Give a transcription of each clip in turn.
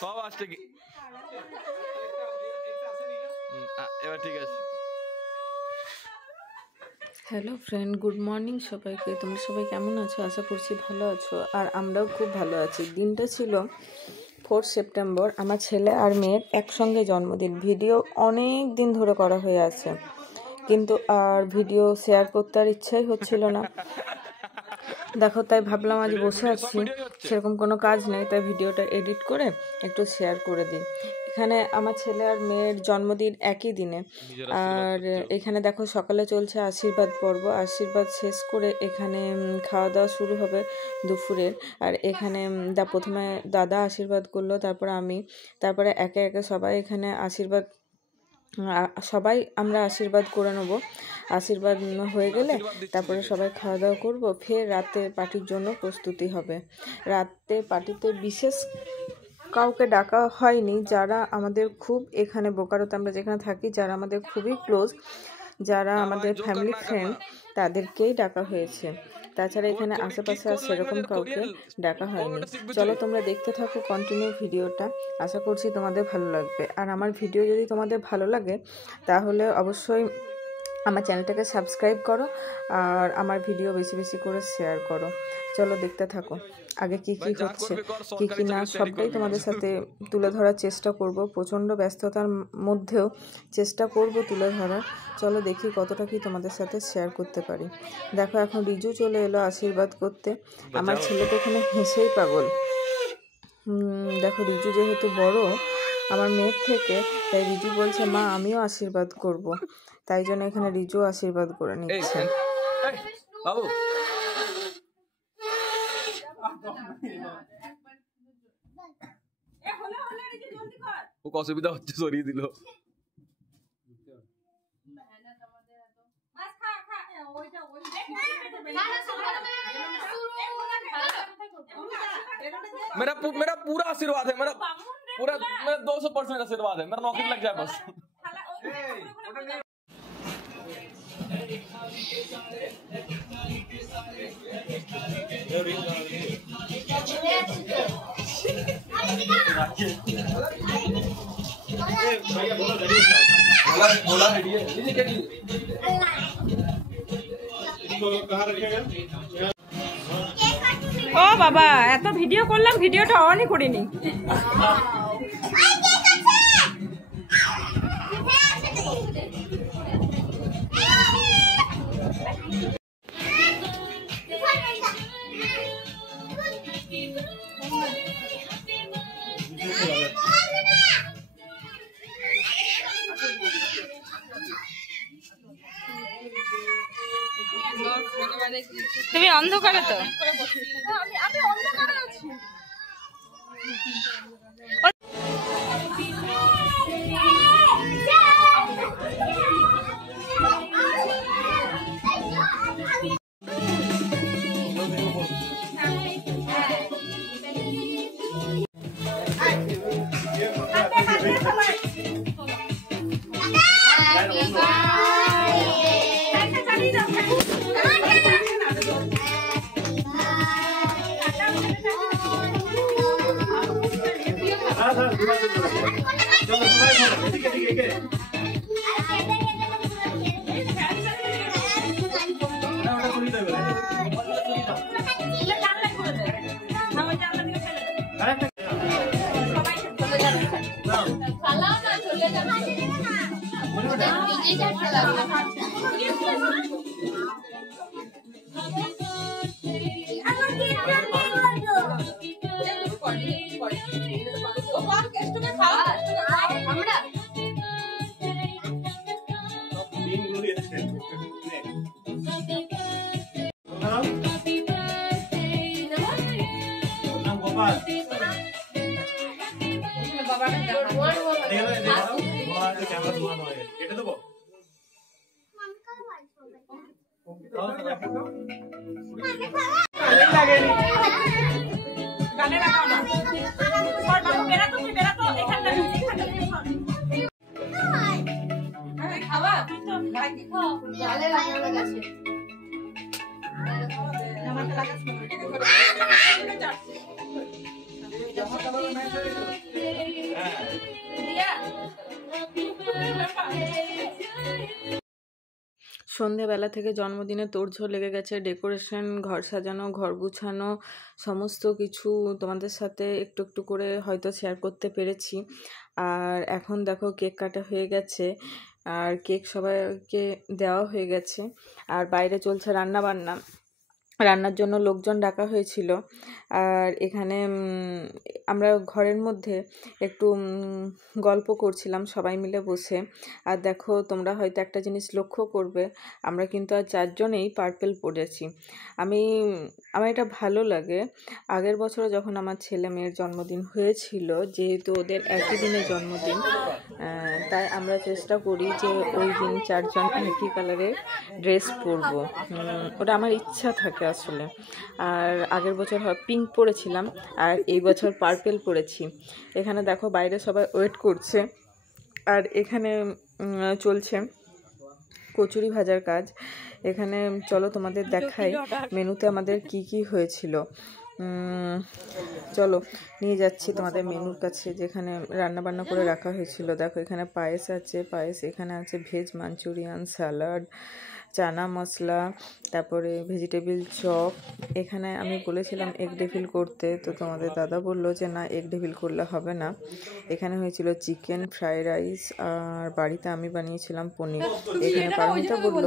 সব আসছে কি এবার ঠিক আছে। হ্যালো ফ্রেন্ড, গুড মর্নিং সবাইকে। তোমরা সবাই কেমন আছো? আশা করছি ভালো আছো, আর আমরাও খুব ভালো আছি। দিনটা ছিল 4 সেপ্টেম্বর। আমার ছেলে আর মেয়ের একসঙ্গে জন্মদিন। ভিডিও অনেক দিন ধরে করা হয়ে আছে, কিন্তু আর ভিডিও শেয়ার করতে আর ইচ্ছাই হচ্ছিল না। দেখো, তাই ভাবলাম আজ বসে আছি, সেরকম কোনো কাজ নেই, তাই ভিডিওটা এডিট করে একটু শেয়ার করে দিই। এখানে আমার ছেলে আর মেয়ের জন্মদিন একই দিনে। আর এখানে দেখো সকালে চলছে আশীর্বাদ পর্ব। আশীর্বাদ শেষ করে এখানে খাওয়া দাওয়া শুরু হবে দুপুরের। আর এখানে প্রথমে দাদা আশীর্বাদ করলো, তারপরে আমি, তারপরে একে একে সবাই এখানে সবাই আমরা আশীর্বাদ করে নেবো। আশীর্বাদ হয়ে গেলে তারপরে সবাই খাওয়া দাওয়া করবো। ফের রাতে পার্টির জন্য প্রস্তুতি হবে। রাতে পার্টিতে বিশেষ কাউকে ডাকা হয়নি, যারা আমাদের খুব এখানে বোকারোতে আমরা যেখানে থাকি, যারা আমাদের খুবই ক্লোজ, যারা আমাদের ফ্যামিলি ফ্রেন্ড, তাদেরকেই ডাকা হয়েছে। তাছাড়া এখানে আশেপাশে আর সেরকম কাউকে ডাকা হয়নি। চলো তোমরা দেখতে থাকো কন্টিনিউ ভিডিওটা, আশা করছি তোমাদের ভালো লাগবে। আর আমার ভিডিও যদি তোমাদের ভালো লাগে তাহলে অবশ্যই আমার চ্যানেলটাকে সাবস্ক্রাইব করো, আর আমার ভিডিও বেশি বেশি করে শেয়ার করো। চলো দেখতে থাকো আগে কি কি হচ্ছে, কি কি না, সবটাই তোমাদের সাথে তুলে ধরার চেষ্টা করব। প্রচণ্ড ব্যস্ততার মধ্যেও চেষ্টা করব তুলে ধরার। চলো দেখি কতটা কি তোমাদের সাথে শেয়ার করতে পারি। দেখো এখন রিজু চলে এলো আশীর্বাদ করতে। আমার ছেলে তো এখানে হেসেই পাগল। দেখো রিজু যেহেতু বড় আমার মেয়ের থেকে, তাই রিজু বলছে মা আমিও আশীর্বাদ করব। তাই জন্য এখানে রিজু আশীর্বাদ করে নিচ্ছে। বাবু ও অসুবিধা হচ্ছে, সরিয়ে দিল। मेरा पूरा आशीर्वाद है, मेरा 200% आशीर्वाद है। मेरा नौकरी लग जाए बस। ও বাবা, এত ভিডিও করলাম, ভিডিওটা অনই করিনি। তুমি অন্ধকারে তো? আমি অন্ধকারে আছি। সন্ধেবেলা থেকে জন্মদিনে তোড়জোড় লেগে গেছে, ডেকোরেশন, ঘর সাজানো, ঘর গুছানো, সমস্ত কিছু তোমাদের সাথে একটু একটু করে হয়তো শেয়ার করতে পেরেছি। আর এখন দেখো কেক কাটা হয়ে গেছে, আর কেক সবাইকে দেওয়া হয়ে গেছে, আর বাইরে চলছে রান্না বান্না। রান্নার জন্য লোকজন ডাকা হয়েছিল। আর এখানে আমরা ঘরের মধ্যে একটু গল্প করছিলাম সবাই মিলে বসে। আর দেখো তোমরা হয়তো একটা জিনিস লক্ষ্য করবে, আমরা কিন্তু আর 4 জনেই পার্পেল পরেছি। আমার এটা ভালো লাগে। আগের বছরে যখন আমার ছেলে মেয়ের জন্মদিন হয়েছিল, যেহেতু ওদের একই দিনে জন্মদিন, তাই আমরা চেষ্টা করি যে ওই দিন 4 জন একই কালারের ড্রেস পরবো। ওটা আমার ইচ্ছা থাকে আসলে। আর আগের বছর পিঙ্ক পরেছিলাম, আর এই বছর পার্পেল পরেছি। এখানে দেখো বাইরে সবাই ওয়েট করছে, আর এখানে চলছে কচুরি ভাজার কাজ। এখানে চলো তোমাদের দেখাই মেনুতে আমাদের কি কি হয়েছিল। চলো নিয়ে যাচ্ছি তোমাদের মেনুর কাছে, যেখানে রান্না বান্না করে রাখা হয়েছিল। দেখো এখানে পায়েস আছে, এখানে আছে veg Manchurian, salad, chana masala, তারপরে ভেজিটেবিল চপ। এখানে আমি বলেছিলাম এগ ডেভিল করতে, তো তোমাদের দাদা বললো যে না, এগ ডেভিল করলে হবে না। এখানে হয়েছিল চিকেন ফ্রাইড রাইস, আর বাড়িতে আমি বানিয়েছিলাম পনির। এখানে পারমিতা বললো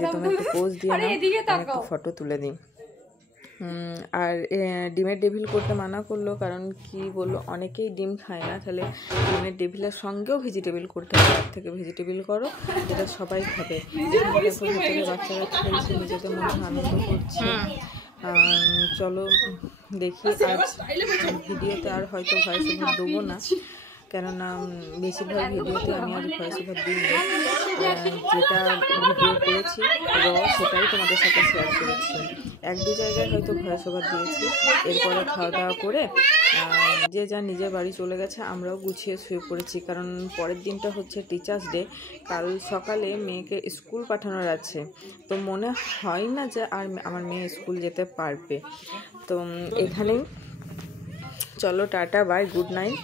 যে তুমি একটু পোজ দিয়ে নাও, আমি একটু ফটো তুলে দিই। আর ডিমের ডেভিল করতে মানা করলো, কারণ কি বললো, অনেকেই ডিম খায় না, তাহলে ডিমের ডেভিলের সঙ্গেও ভেজিটেবিল করতে হবে। তার থেকে ভেজিটেবিল করো, যেটা সবাই খাবে। ভেতরে বাচ্চারা খেলছে, নিজেদের মধ্যে আনন্দ করছে। চলো দেখি। আজ ভিডিওতে আর হয়তো ভয়েস ওভার দেবো না, কেননা বেশিরভাগ ভিডিওতে আমি আজ ভয়েস ওভার দিই না। যেটা ভিডিও করেছি সেটাই তোমাদের সাথে শেয়ার করেছি। 1-2 জায়গায় হয়তো ভয়েস ওভার দিয়েছি। এরপরে খাওয়া দাওয়া করে যে যা নিজের বাড়ি চলে গেছে, আমরাও গুছিয়ে শুয়ে পড়েছি, কারণ পরের দিনটা হচ্ছে টিচার্স ডে। কাল সকালে মেয়েকে স্কুল পাঠানোর আছে, তো মনে হয় না যে আর আমার মেয়ে স্কুল যেতে পারবে। তো এখানেই চলো, টাটা, বাই, গুড নাইট।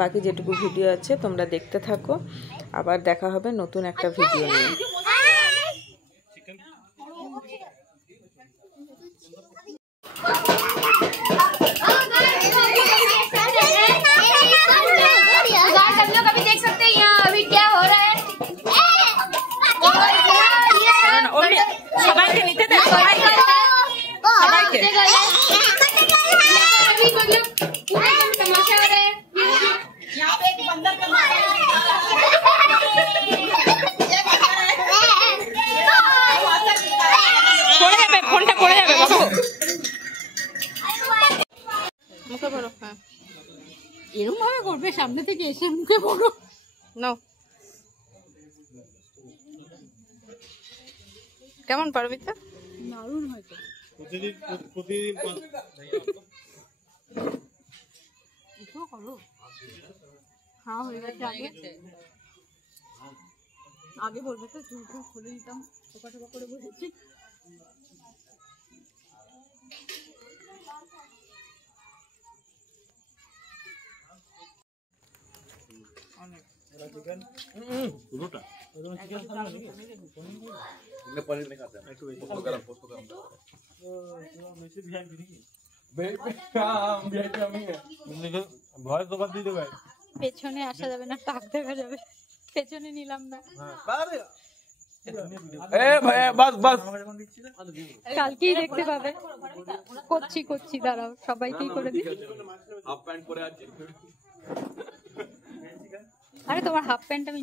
বাকি যেটুকু ভিডিও আছে তোমরা দেখতে থাকো, আবার দেখা হবে নতুন একটা ভিডিও নিয়ে। সবাইকে নিতে দেয়, সবাইকে পড়ে যাবে, ফোনটা পড়ে যাবে বাবু। মুখে বলো। হ্যাঁ, এরকম ভাবে করবে, সামনে থেকে এসে মুখে বলো। নাও, কেমন পারবি তো? দারুণ হয়তো। খাওয়া হয়ে গেছে। আগে বলবে তো, চুল খুলে দিতাম, টোকা টোকা করে বসেছি। পেছনে আসা যাবে না, টাক দেখা যাবে, পেছনে নিলাম না। কালকেই দেখতে পাবে। করছি দাঁড়াও, সবাইকেই করে দিই। আরে তোমার হাফ প্যান্ট আমি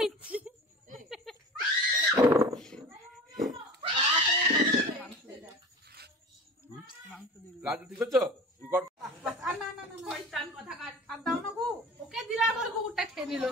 নিচ্ছি। ঠিক আছে, ওকে দিলাম, কুকুরটা খেয়ে নিল।